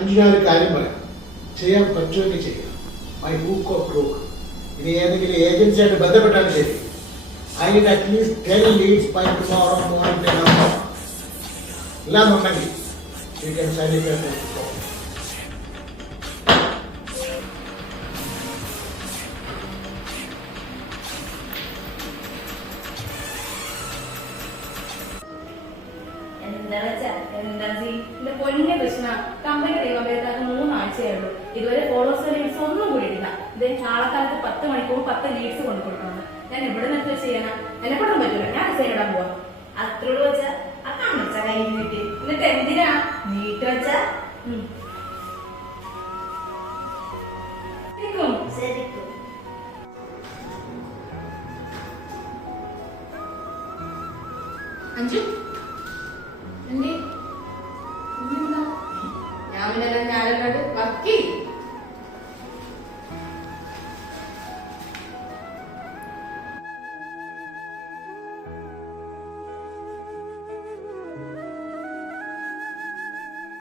അഞ്ചു ഞാൻ ഒരു കാര്യം പറയാം, ചെയ്യാൻ പറ്റുമെങ്കിൽ ചെയ്യാം. My hook of Crook. ഇനി ഏതെങ്കിലും ഏജൻസിയായിട്ട് ബന്ധപ്പെട്ടാലും ശരി. I need at least 10 leads by tomorrow morning 10 o'clock. ഇല്ലാന്നുണ്ടെങ്കിൽ you can send it as a call. പൊന്നെ കൃഷ്ണ, കമ്പനി ദൈവം 3 ആഴ്ചയായുള്ളൂ, ഇതുവരെ ഫോളോവേഴ്സ് ലീഡ്സ് ഒന്നും കൂടിയിട്ടില്ല. ഇത് നാളെക്കാലത്ത് 10 മണിക്കൂർ 10 ലീഡ്സ് കൊണ്ടു കൊടുക്കണം. ഞാൻ എവിടെ നിന്ന് ചെയ്യണം? എന്നെ കൊണ്ടും പറ്റില്ല. ഞാൻ ഡിസൈൻ ഇടാൻ പോവാ. അത്രോട് വെച്ച ആ കണ്ണച്ച കയ്യിൽ കിട്ടി. എന്നിട്ട് എന്തിനാ നീട്ട് വെച്ച ശരിക്കും അഞ്ചു എന്തേ? ഞാൻ പിന്നെ ഞാനല്ലാണ്ട് വർക്ക് ചെയ്യും.